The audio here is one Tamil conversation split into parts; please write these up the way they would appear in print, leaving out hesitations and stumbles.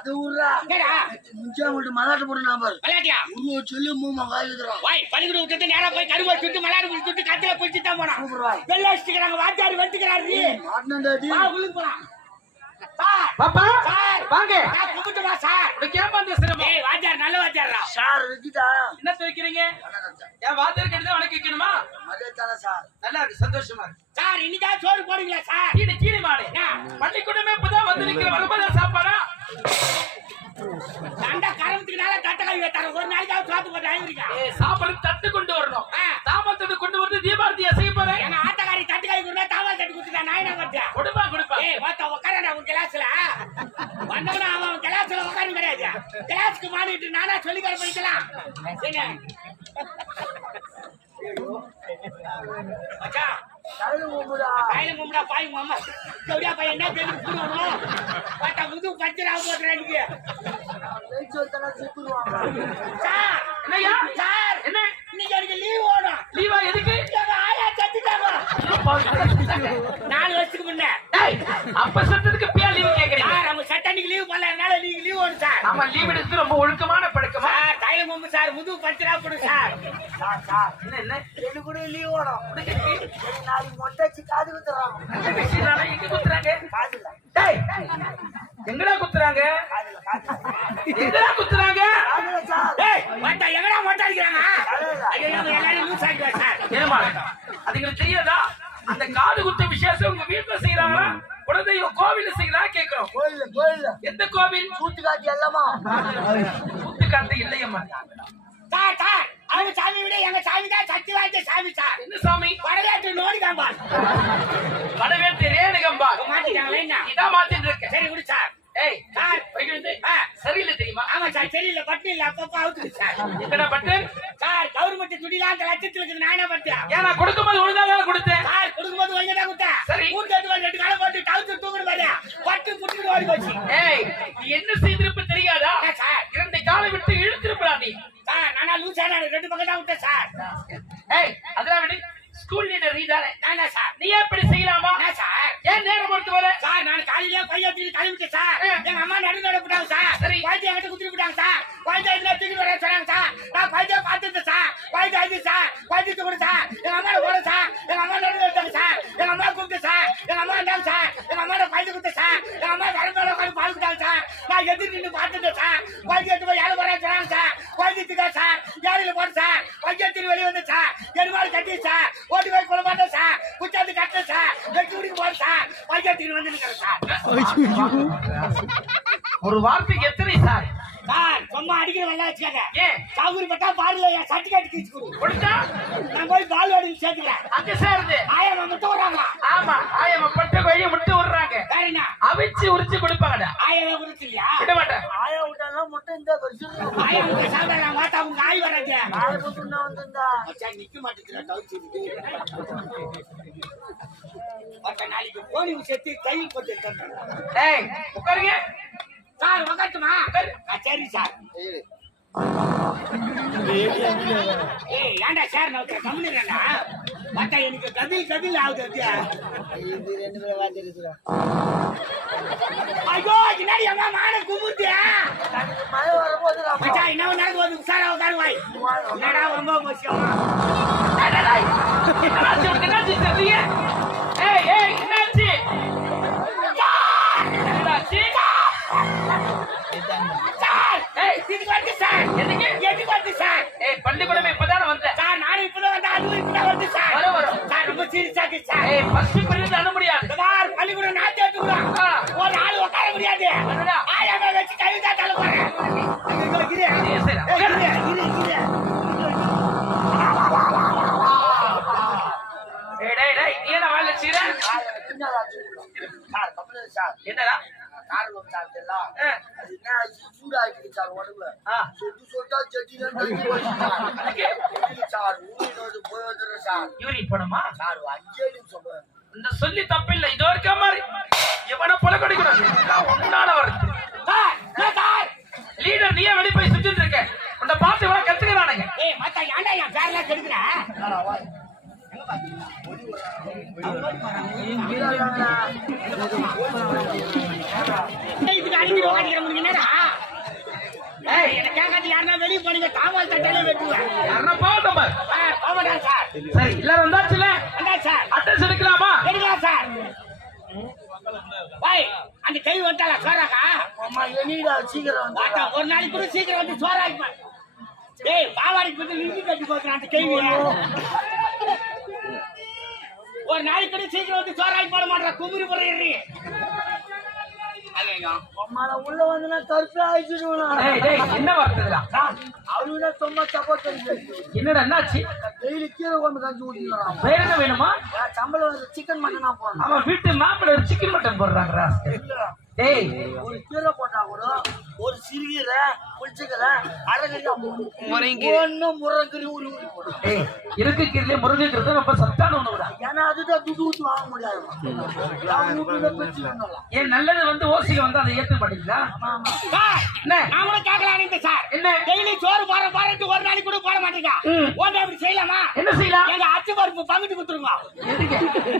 அது ஊர்ரா முஞ்சா மட்டும் மலாட்டு போட்டு நம்பர் உருவ சொல்லி மூமா காய்க்கிறோம் பள்ளிக்கூடம் விட்டு நேரா போய் கருவா சுட்டு மலாடு சுட்டு கத்தில பிடிச்சி தான் போனோம் வெள்ள வச்சுக்கிறாங்க வாத்தியார் வெட்டுக்கிறாரு உள்ளுக்கு போலாம் பாப்பா வாங்க கும்பிட்டுமா சார் கேப்பா அந்த சிரமம் ஏய் வாத்தியார் நல்ல வாத்தியாரா சார் இருக்குதா என்ன துவைக்கிறீங்க ஏன் வாத்தியார் கிட்ட வணக்கம் வைக்கணுமா மதேதான சார் நல்லா இருக்கு சந்தோஷமா இருக்கு சார் இன்னைக்கு சோறு போடுவீங்களா சார் கீழே மாடு பள்ளிக்கூடமே இப்பதான் வந்து நிக்கிற வரும்போது சாப்பாடா தண்ட கரமத்துக்கு நாள தட்ட கை வைத்தார ஒரு நாளைக்கு சாத்து போட்டு ஆயிருக்கா சாப்பாடு தட்டு கொண்டு வரணும் தாமத்தட்டு கொண்டு வந்து தீபாவளி செய்ய போறேன் எங்க ஆட்டக்காரி தட்டு கை கொடுத்தா தாவா தட்டு கொடுத்தா நான் என்ன பண்றேன் கொடுப்பா ஏய் மொத்த உட்காரடா உன் கிளாஸ்ல வந்தவனா அவன் கிளாஸ்ல உட்கார கிடையாது கிளாஸ்க்கு மாறிட்டு நானா சொல்லி தர போய்க்கலாம் என்ன மச்சான் கையில கும்பிடா பாய் மாமா கவுடியா பையன் என்ன தெரிஞ்சு போடுவானோ பட்டா முது பச்சரா போடுறாங்க சார் என்னய்யா சார் என்ன இன்னைக்கு எனக்கு லீவ் ஓடும் லீவா எதுக்கு எங்க ஆயா செத்துட்டாங்க 4 வருஷத்துக்கு முன்ன அப்ப சட்டத்துக்கு பியா லீவ் கேக்குறீங்க சார் நம்ம சட்டனிக்கு லீவ் பண்ணலனால நீங்க லீவ் ஓடும் சார் ஆமா லீவ் எடுத்து ரொம்ப ஒழுக்கமான பழக்கமா சார் கையில கும்பிடு சார் முது பச்சரா போடு சார் சார் என்ன எனக்கு கூட லீவ் ஓடும் நாளைக்கு மொட்டை வச்சு காது குத்துறாங்க எங்க குத்துறாங்க காதுல எங்கடா குத்துறாங்க எங்கடா குத்துறாங்க டேய் மொட்டை எங்கடா மொட்டை அடிக்கறாங்க ஐயோ எல்லாரும் லூஸ் ஆயிடுவா சார் ஏமா அதுங்களுக்கு தெரியாதா அந்த காது குத்த விசேஷம் உங்க வீட்டுல செய்யறாங்களா குலதெய்வ கோவில்ல செய்யறா கேக்குறோம் கோயில் எந்த கோவில் கூத்து காட்சி எல்லாமா கூத்து காட்டு இல்லையம்மா சார் சார் அவங்க சாமி விட எங்க சாமி தான் சக்தி வாய்ந்த சாமி சார் என்ன சாமி வடவேட்டு நோடிக்காம்பா வடவேட்டு ரேணுகம்பா மாத்திட்டாங்களா என்ன இதான் மாத்திட்டு இருக்க சரி விடு சார் ஏய் சார் போயிட்டு சரியில்லை தெரியுமா ஆமா சார் சரியில்லை பட்டு இல்ல அப்பப்ப அவுத்துக்கு சார் எங்கடா பட்டு சார் கவர்மெண்ட் துடிலாம் அந்த லட்சத்துல இருக்குது நான் என்ன பட்டேன் ஏன்னா கொடுக்கும்போது ஒழுங்காதான் கொடுத்தேன் சார் கொடுக்கும்போது ஒழுங்கா கொடுத்தேன் சரி மூட்டு 2 காலம் போட்டு டவுசர் தூக்குற மாதிரி பட்டு புட்டு ஓடி போச்சு ஏய் நீ என்ன செய்திருப்ப தெரியாதா சார் 2 காலை விட்டு இழுத்திருப்பா நீ சார் நானா லூசா நான் 2 பக்கம் தான் விட்டேன் சார் ஏய் அதெல்லாம் விடு ஸ்கூல் லீடர் நீ தானே நானா சார் நீ எப்படி செய்யலாமா சார் ஏன் நேரம் பொறுத்து வர சார் நான் காலையில பையன் கிளம்பிட்டேன் சார் எங்க அம்மா நடு போட்டாங்க சார் சரி குழந்தைய கிட்ட குத்துட்டு போட்டாங்க சார் குழந்தை இதுல தூக்கி வர சொன்னாங்க சார் நான் குழந்தைய பார்த்துட்டேன் சார் குழந்தை ஆயிடுச்சு சார் குழந்தை தூக்கி சார் எங்க அம்மா போட சார் எங்க அம்மா நடு எடுத்தாங்க சார் எங்க அம்மா கூப்பிட்டு சார் எங்க அம்மா இருந்தாங்க சார் எங்க அம்மா குழந்தை கொடுத்த சார் எங்க அம்மா வரம்பேல உட்காந்து பால் கொடுத்தாங்க சார் நான் எதிர்த்து நின்று பார்த்துட்டேன் சார் குழந்தை எடுத்து போய் யாரும் வர சொன்னாங்க சார் குழந்தை தூக்கா சார் யாரில போட்டு சார் குழந்தை எடுத்து வெளியே வந்து சார் எருமாள் கட்டி சார் ஓட்டி போய் கொள்ள மாட்டேன் சார் குச்சாந்து கட்ட சார் வெட்டி குடிக்க போற சார் குழந்தை எடுத்து வந்து நிற்கிறேன் சார் ஒரு வார்த்தைக்கு எத்தனை சார் சார் சும்மா அடிக்கிற வெள்ளா வச்சுக்காங்க ஏன் சாகுரி பட்டா பாருல சர்டிபிகேட் கிழிச்சு கொடு கொடுத்தா நான் போய் பால்வாடி சேர்த்துக்கிறேன் அங்க சேருது ஆயிரம் மட்டும் வராங்க ஆமா ஆயமா பட்ட கோழிய முட்டை விடுறாங்க வேற என்ன அவிச்சு உரிச்சு கொடுப்பாங்கடா ஆயிரம் கொடுத்து இல்லையா விட மாட்டேன் ஆயா விட்டாலும் முட்டை இந்த வருஷம் ஆயிரம் முட்டை சாப்பிட நான் மாட்டா உங்க ஆய் வராங்க நாளை போட்டு வந்திருந்தா நிக்க மாட்டேங்கிறா தவிச்சு நாளைக்கு போனி சேர்த்து கையில் போட்டு ஏய் உட்காருங்க சார் உக்காட்டுமா சரி சார் ஏய் ஏன்டா சார் நான் கம்முனுறேன்னா மத்த எனக்கு கதில் ஆகுது இது 2 பேரும் வாஞ்சிருக்கிறோம் ஐயோ இன்னாடி அம்மா மான குமுத்தியா மழை வரும்போது மச்சா இன்னும் நாளைக்கு வந்து உசாரா உட்காருவாய் என்னடா ரொம்ப மோசம் என்னாச்சு தெரியல ஏய் ஏய் என்னாச்சு என்னாச்சு சார் இது வந்து சார் எதுக்கு வந்து சார் பள்ளிக்கூடமே இப்பதானே வந்தேன் சார் நானும் இப்பதான் வந்தேன் அதுவும் இப்பதான் வந்து சார் வரும் சார் ரொம்ப சீரியஸா இருக்கு சார் ஃபர்ஸ்ட் பீரியட் அனுப்ப முடியாது சார் பள்ளிக்கூடம் நான் சேர்த்துக்கிறோம் ஒரு ஆள் உட்கார முடியாது ஆயாம வச்சு கழுத்தா தலை போறேன் என்னடா காரணம் சாப்பிடலாம் அது என்ன சூடாகிட்டு சார் உடம்புல சொட்டா செட்டிதான் சார் ஊரினோடு போய் வந்துடுறேன் சார் யூரின் போனோமா சார் 5 நிமிஷம் போறேன் இந்த சொல்லி தப்பில்லை இதோ இருக்க மாதிரி எவனை பொல கிடைக்கூடாது உன்னால வருது லீடர் நீயே வெளியே போய் சுத்திட்டு இருக்க உன்னை பார்த்து இவனை கத்துக்கிறானுங்க ஏய் மத்த ஏன்டா என் பேர்ல கெடுக்குற இதுக்கு அடிக்கிற முடியும் நீங்க தாமல் தட்டாலே வெட்டுவேன். யாரா பாவம் பார். பாவடா சார். சரி எல்லாரும் வந்தாச்சுல? வந்தாச்சு சார். அட்ரஸ் எடுக்கலாமா? எடுக்கலாம் சார். பாய் அந்த கை வந்தால சோறாக்கா? அம்மா என்னடா சீக்கிரம் வந்து வாடா ஒரு நாளைக்கு கூட சீக்கிரம் வந்து சோறாக்கு. டேய் பாவாடிக்கு வந்து லிங்கி கட்டி போறான் அந்த கை. ஒரு நாளைக்கு கூட சீக்கிரம் வந்து சோறாக்கி போட மாட்டா குமுறி போறீ. அம்மா உள்ள வந்தனா கருப்பா ஆயிடுவானா? டேய் என்ன வார்த்தைடா? அவளுனா சும்மா சப்போர்ட் பண்ணி. என்னடா என்னாச்சு? டெய்லி கீரை கொண்டு கஞ்சி ஊத்திறான். வேற என்ன வேணுமா? சம்பளம் சிக்கன் மட்டனா போறோம். அவன் வீட்டு மாப்பிள்ளை ஒரு சிக்கன் மட்டன் போடுறாங்கடா. டேய் ஒரு கீரை போட்டா கூட ஒரு சிறுகீரை புளிச்சக்கீரை அரைக்கீரை ஒண்ணு முருங்கீரை ஊறி ஊறி போடும். டேய் இருக்கு கீரையிலே முருங்கைக்கீரை ரொம்ப சத்தான உணவுடா. ஏன்னா அதுதான் துட்டு ஊத்தி வாங்க முடியாது. ஏன் நல்லது வந்து ஓசில வந்து அதை ஏற்க மாட்டீங்களா? என்ன நான் கூட கேட்கலாம் சார். என்ன டெய்லி சோறு போறது ஒரு நாளைக்கு கூட போட மாட்டீங்க. ஓட்ட அப்படி செய்யலாமா? என்ன செய்யலாம்? எங்க அச்சு பருப்பு பங்கிட்டு கொடுத்துருங்க.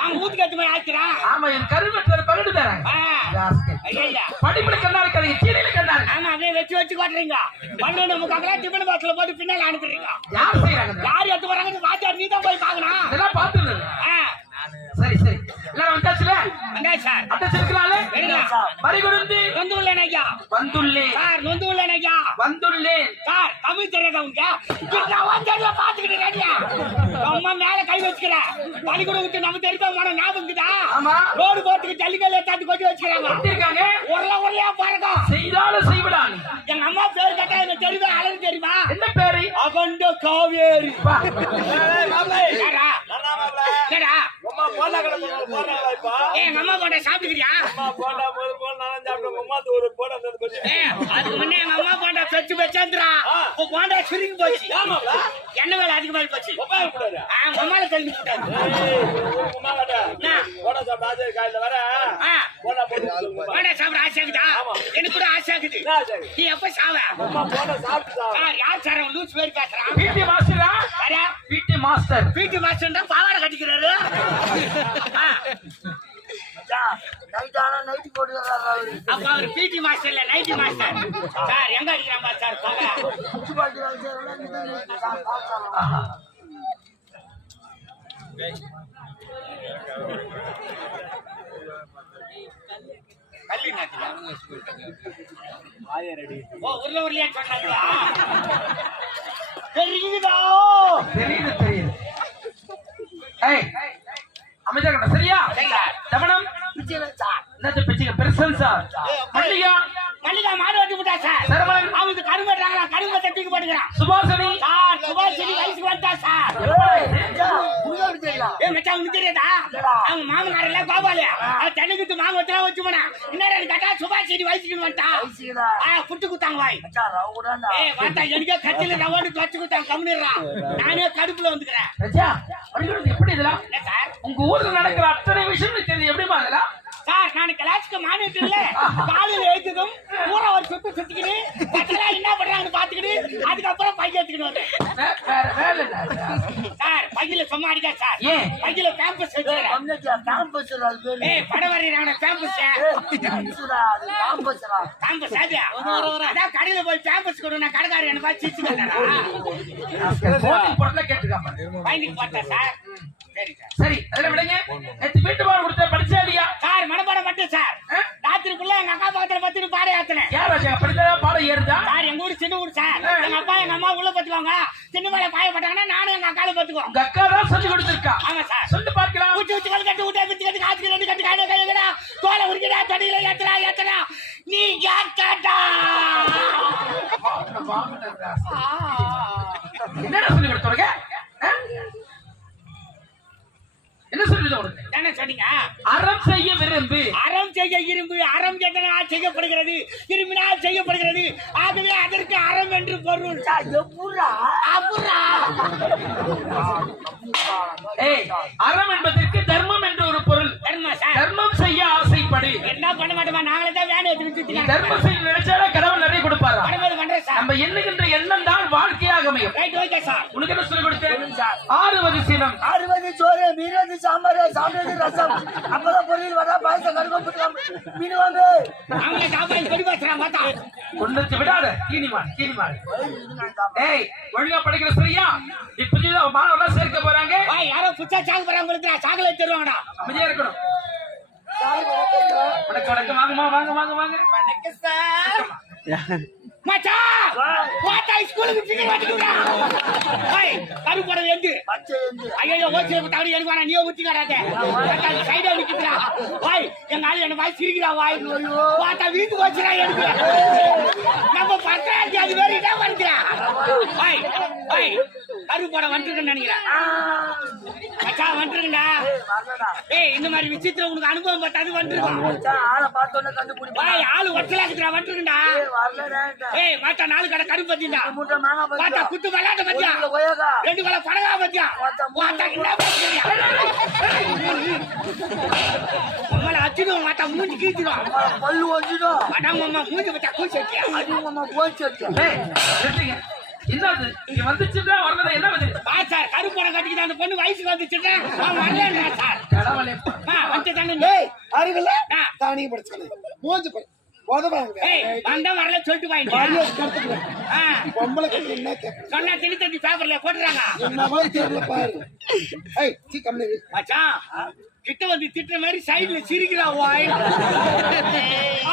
நாங்க ஊத்துக்கு ஏற்ற மாதிரி ஆக்கிறோம். ஆமா என் கருவத்துல பகிட்டு தராங்க. படிப்புல கண்ணா இருக்காது சீனில கண்ணா இருக்கு. ஆமா அப்படியே வச்சு காட்டுறீங்க. 12 முக்காக்கெல்லாம் டிஃபன் பாக்ஸ்ல போட்டு பின்னால அனுப்புறீங்க. யார் செய்யறாங்க? யார் எடுத்து வராங்கன்னு வாத்தியார் நீ தான் போய் பார்க்கணும். இதெல்லாம் பார்த்துடு. சரி சரி எல்லாரும் வந்தாச்சுல? வந்தாச்சு சார். அட்ரஸ் எடுக்கலாம்ல? எடுக்கலாம். மறிகுடுந்து வந்துள்ளேன் ஐயா. வந்துள்ளேன் சார் வந்துள்ளேன் ஐயா. வந்துள்ளேன். சார் தமிழ் தெரியாத உங்க வந்து பாத்துக்கிட்டு ரெடியா அம்மா மேல கை வச்சுக்கிறேன். பள்ளிக்கூடத்துக்கு நம்ம தெரிஞ்ச மன ஞாபகம் இருக்குதா? ஆமா ரோடு போறதுக்கு ஜல்லிக்கல்ல தட்டி கொட்டி வச்சுக்கிறாங்க. இருக்காங்க உருளையா பாருங்க. செய்தாலும் செய்விடான். எங்க அம்மா பேர் கேட்டா எனக்கு தெரியுமா? அழகு தெரியுமா? என்ன பேரு? அகண்ட காவேரி. எங்க அம்மா போட்ட சாப்பிட்டுக்கிறியா? அதுக்கு முன்னே எங்க அம்மா போண்டா பெச்சு வச்சா போண்டா சுருங்கி போச்சு. என்ன வேலை அதிகமாகி போச்சு. அம்மால தள்ளி போட்டாரு. போண்டா சாப்பிட ஆசை ஆகுதா? எனக்கு கூட ஆசை ஆகுது. நீ எப்ப சாவ? யார் சார் லூஸ் பேர் பேசுறான்? பிடி மாஸ்டரா? PT master. பிடி மாஸ்டர் தான் பாவாடை கட்டிக்கிறாரு. நைட்டு போட்டுறாரு. அப்ப அவர் பிடி மாஸ்டர் இல்ல நைட்டி மாஸ்டர். சார் எங்க அடிக்கிறான் சார்? கல்லி நாட்டுல ஊர்லயா சொன்னாங்களா? தெரியுதா? தெரியுது தெரியுது. அமைச்சர் கட்ட சரியா? தவணம் என்னது பிச்சை பிரசன் சார். மல்லிகா மல்லிகா மாடு வெட்டி விட்டா சார். சரவணன் அவங்க கரும்பு வெட்டுறாங்களா? கரும்பு தட்டிக்கு போட்டுக்கிறான். சுபாஷினி சார் சுபாஷினி வயசுக்கு வந்தா சார். ஏ மச்சான் உனக்கு தெரியாதா? அவங்க மாமனாரில்ல கோபாலியா தண்ணிக்கு மாங்க வச்சா வச்சு போனா என்ன கேட்டா சுபாஷினி வயசுக்கு வந்துட்டா. புட்டு குத்தாங்க வாய். பார்த்தா எனக்கே கட்டில ரவாடு துவச்சு குத்தாங்க. கம்மிடுறா நானே கடுப்புல வந்துக்கிறேன். எப்படி இதெல்லாம் சார் உங்க ஊர்ல நடக்கிற அத்தனை விஷயம் தெரியுது. எப்படிமா இதெல்லாம்? சார் நான் கிளாஸ்க்கு மானிட்டு இல்ல காலையில எழுத்துக்கும் ஊற ஒரு சுத்து சுத்திக்கிட்டு பத்தெல்லாம் என்ன பண்றாங்கன்னு பாத்துக்கிட்டு அதுக்கப்புறம் பைய எடுத்துக்கிட்டு வந்தேன். வேலை சார் பையில சும்மா அடிக்கா சார். ஏன் பையில பேம்பஸ் படம் வரையிறாங்க. பேம்பஸ் பேம்பஸ் சாதியா அதான் கடையில போய் பேம்பஸ் கொடு. நான் கடைக்காரர் என்ன பார்த்து சிரிச்சு கேட்டுக்காம பையனுக்கு பார்த்தா சார். சரி சார் சரி அதில் விடுங்க. நேற்று வீட்டு பாடம் கொடுத்த படிச்சா இல்லையா? சார் மனப்பாடம் மட்டும் சார். ராத்திரிக்குள்ள எங்க அக்கா பக்கத்துல பத்து பாடம் ஏத்தனேன். யார் படிச்சா பாடம் ஏறுதா? சார் எங்க ஊர் சின்ன ஊர் சார். எங்க அப்பா எங்க அம்மா உள்ள பத்துவாங்க. சின்ன மேல பாயப்பட்டாங்கன்னா நானும் எங்க அக்கால பத்துக்குவோம். உங்க அக்கா தான் சொல்லி கொடுத்துருக்கா? ஆமா சார். சொல்லி பார்க்கலாம். ஊட்டி ஊட்டி கல் கட்டு ஊட்டி பிச்சு கட்டு காய்ச்சி ரெண்டு கட்டு காய்ச்சி கையடா தோலை உரிக்கடா தடியில ஏத்தடா ஏத்தடா நீ கேட்டா என்னடா சொல்லி கொடுத்தவங்க? என்ன சொல்லுது? என்ன சொன்னீங்க? அறம் செய்ய விரும்பு. அறம் செய்ய இரும்பு. அறம் எதனால் செய்யப்படுகிறது? விரும்பினால் செய்யப்படுகிறது. ஆகவே அதற்கு அறம் என்று பொருள். அறம் என்பதற்கு தர்மம் என்று ஒரு பொருள். தர்மம் செய்ய ஆசைப்படு. என்ன பண்ண மாட்டோமா? நாங்களே தான் வேலை எடுத்து தர்மம் செய்ய நினைச்சாலும் கடவுள் நிறைய கொடுப்பாரு. பண்றேன் சார். நம்ம எண்ணுகின்ற எண்ணம் தான் வாழ்க்கையாக அமையும். Right okay sir. உனக்கு என்ன சொல்லி கொடுத்தேன்? 60 சீனம் 60 சோறு, 20 சாம்பார், சாப்பிட்டது ரசம், அப்பதான் பொரியல் வடை, பாயசம், கடுகு, புட்டு, மீன் வாங்கு. அவங்கள சாப்பாடு கொடி வச்சுறான் பார்த்தா ஒண்ணு விடாத கீனிமான் ஏய் ஒழுங்கா படிக்கிற சரியா இப்ப மாணவர்கள் சேர்க்க போறாங்க யாரோ புச்சா சாங்க போறாங்க உங்களுக்கு சாக்லேட் தருவாங்கடா அமைதியா இருக்கணும் வணக்கம் வணக்கம் வாங்கம்மா வாங்க வாங்க வாங்க வணக்கம் சார் மச்சான் வாடா ஸ்கூலுக்கு டிக்கெட் வாங்கிடுடா ஏய் கரு போற எந்து பச்சை எந்து. ஐயோ ஓச்சே பட்டாடி எனக்கு வேணா நீயே ஊத்தி காடாத மச்சான் சைடுல நிக்குடா வாய் எங்க ஆளு என்ன வாய் சிரிக்குடா வாய் வாடா வீட்டுக்கு வச்சுடா எனக்கு நம்ம பட்டாடி அது வேறடா வந்துடா வாய் வாய் கரு போற வந்துட்டேன்னு நினைக்கிறேன் மச்சான் வந்துட்டேன்டா வரலடா. ஏய் இந்த மாதிரி விசித்திரம் உனக்கு அனுபவம் பத்தாது வந்துருக்கும் மச்சான், ஆளை பார்த்தோன்னே கண்டுபிடிப்பா. வாய் ஆளு ஒட்டலாக்குறா வந்துட்டேன்டா வரலடா. ஏய் மாட்டா நாலு கடை கரும்பு பத்தியா மூட்டை மாங்காய் பச்சை. மாட்டா குத்து விளையாட்ட பத்தியா ஒரு கிலோ கொய்யாக்கா. 2 கிலோ படகா பத்தியா மாட்டா என்ன பத்தியா நம்மள அச்சிடும் மாட்டா மூஞ்சி கீச்சிடும் பல்லு ஒஞ்சிடும். மாட்டா மாமா மூஞ்சி பத்தா கூச்சி வச்சியா அதிகமா போச்சு வச்சு. ஏய் நிறுத்துங்க என்னது இங்க வந்துச்சுன்னா வரல என்ன வந்து பா சார் கருப்பு படம் கட்டிக்கிட்டு அந்த பொண்ணு வயசுக்கு வந்துச்சுன்னா அவன் வரலன்றா சார் கடவுளே வந்து தானே டேய் அறிவில்ல தானிய படிச்சனே மூஞ்சி படி போதவாங்க ஏய் வந்தா வரல சொல்லிட்டு வாங்க பாரியாஸ் கரெக்ட் பொம்பளை கட்டி என்ன கேக்குற சொன்னா திணி தட்டி பேப்பர்ல போட்டுறாங்க என்னவோ தெரியல பாரு ஏய் சீ கம்னே மச்சான் கிட்ட வந்து திட்டுற மாதிரி சைடுல சிரிக்கிறா வாய்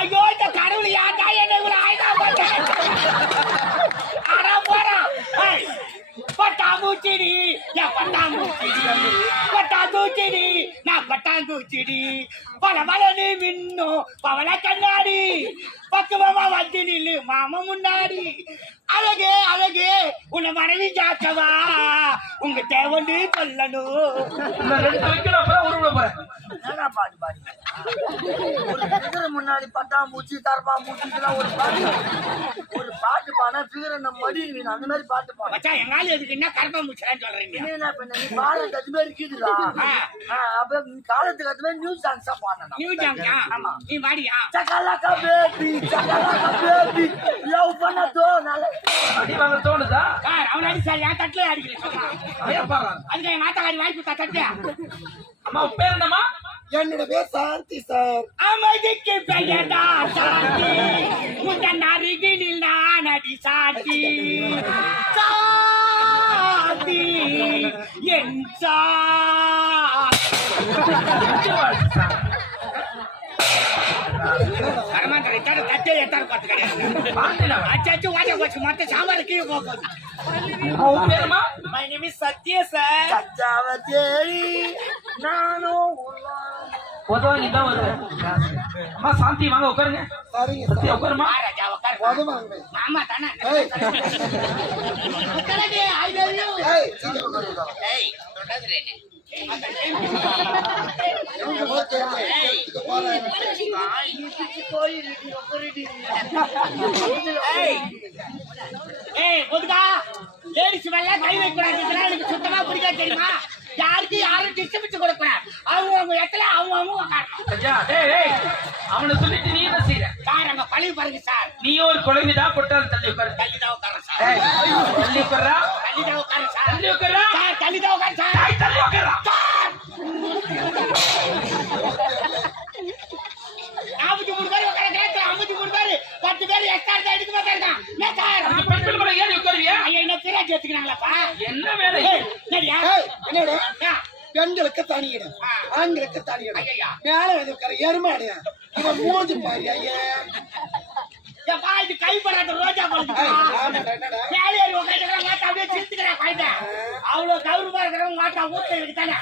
ஐயோ இந்த கடவுள் யாட்டா என்ன இவ்வளவு ஆயிடா போட்டேன் அடா போறா பட்டாம்பூச்சிடி என் பட்டாம்பூச்சிடி பட்டாம்பூச்சிடி நான் பட்டாம்பூச்சிடி பல பலனு மின்னும் பவள கண்ணாடி பக்குவமா வந்து நில்லு மாமா முன்னாடி அழகே அழகே உன்னை மனைவி ஜாக்கவா உங்க தேவண்டு சொல்லணும் இந்த 2 வைக்கல அப்புறம் உருவ போறேன் என்னடா பாட்டு பாடி? ஒரு figure முன்னாடி பட்டாம்பூச்சி, தரப்பாம்பூச்சி இதெல்லாம் ஒரு பாட்டு. ஒரு பாட்டு பாடினா figure நம்ம மடியில் அந்த மாதிரி பாட்டு பாடு. மச்சான் எங்கால எதுக்கு என்ன கருப்பா முச்சுறான்னு சொல்றீங்க என்ன பண்ண நீ பாடுறது அது மாதிரி இருக்குதுடா. அப்ப நீ காலத்துக்கு அது மாதிரி நியூஸ் சாங்ஸா பாடணும். நியூ ஜாமியா ஆமா. நீ வாடியா சகலகா பேபி லவ் பண்ணதோ நல்ல அடி வாங்க தோணுதா சார் அவன் அடி சார் என் தட்டிலே அடிக்கிறேன் சொல்றான் ஐயா பாரு அதுக்கு என் ஆத்தக்காரி வாய்ப்பு தட்டு அம்மா உன் பேர் என்னம்மா என்னோட பேர் சாந்தி சார் அமைதிக்கு பெயர்டா சாந்தி உந்தன் அருகினில் நான் அடி சாந்தி சாந்தி என் தட்டே எத்தாரு பார்த்து கிடையாது அச்சாச்சு வாஜா போச்சு மொத்த சாம்பார் கீழே போகுது உன் பேருமா my name is Sathya sir சச்சாவ தேடி நானும் பொதுவா இதான் வருது அம்மா சாந்தி வாங்க உட்காருங்க சரிங்க சத்யா உட்காருமா ராஜா உட்காரு போதவாங்க மாமா தானே ஏய் உட்காரடி ஐ லவ் யூ ஏய் ஏய் தொடதுறேனே இவங்க ஓகே ஏய் ஒதுக்கா லேடிஸ் மேல கை வைக்கூடாது எனக்கு சுத்தமா பிடிக்காது தெரியுமா யாருக்கு யாரும் டிஸ்டர்பன்ஸ் கொடுக்கூடாது அவங்க இடத்துல அவங்க உட்காரணும் ஐயா டேய் அவனை சொல்லிட்டு நீ என்ன செய்யற சார் அங்க பழகி பாருங்க சார் நீ ஒரு குழந்தைதான் கொட்டால் தள்ளி உட்காரு தள்ளிதான் உட்காரன் சார் ஏய், தள்ளி உட்காரா தள்ளிதான் உட்காரன் சார் தள்ளி உட்காரா சார் தள்ளிதான் உட்காரன் சார் ஏய், தள்ளி உட்காரா 53 பேர் உட்கார 53 பேர் 10 பேர் எக்ஸ்ட்ரா எடுக்க மாட்டாங்க என்ன சார் அந்த பெண்கள் மேல ஏறி உட்காருவியா ஐயா என்ன பேராஜ் எடுத்துக்கிறாங்களாப்பா என்ன வேலை சரியா ஏய் என்னடா பெண்களுக்கு தனி இடம் ஆண்களுக்கு தனி இடம் மேல வந்து உட்கார எருமாடு இவன் மூஞ்சி பாரு ஐயா ஏப்பா இது கைப்படாத ரோஜா பழம் ஆமாடா என்னடா மேலே ஏறி உட்காந்துக்கிறாங்க அப்படியே சிரித்துக்கிறேன் குழந்தை அவ்வளவு கௌரவமா இருக்கிறவங்க மாட்டா ஊட்ட இருக்கு தானே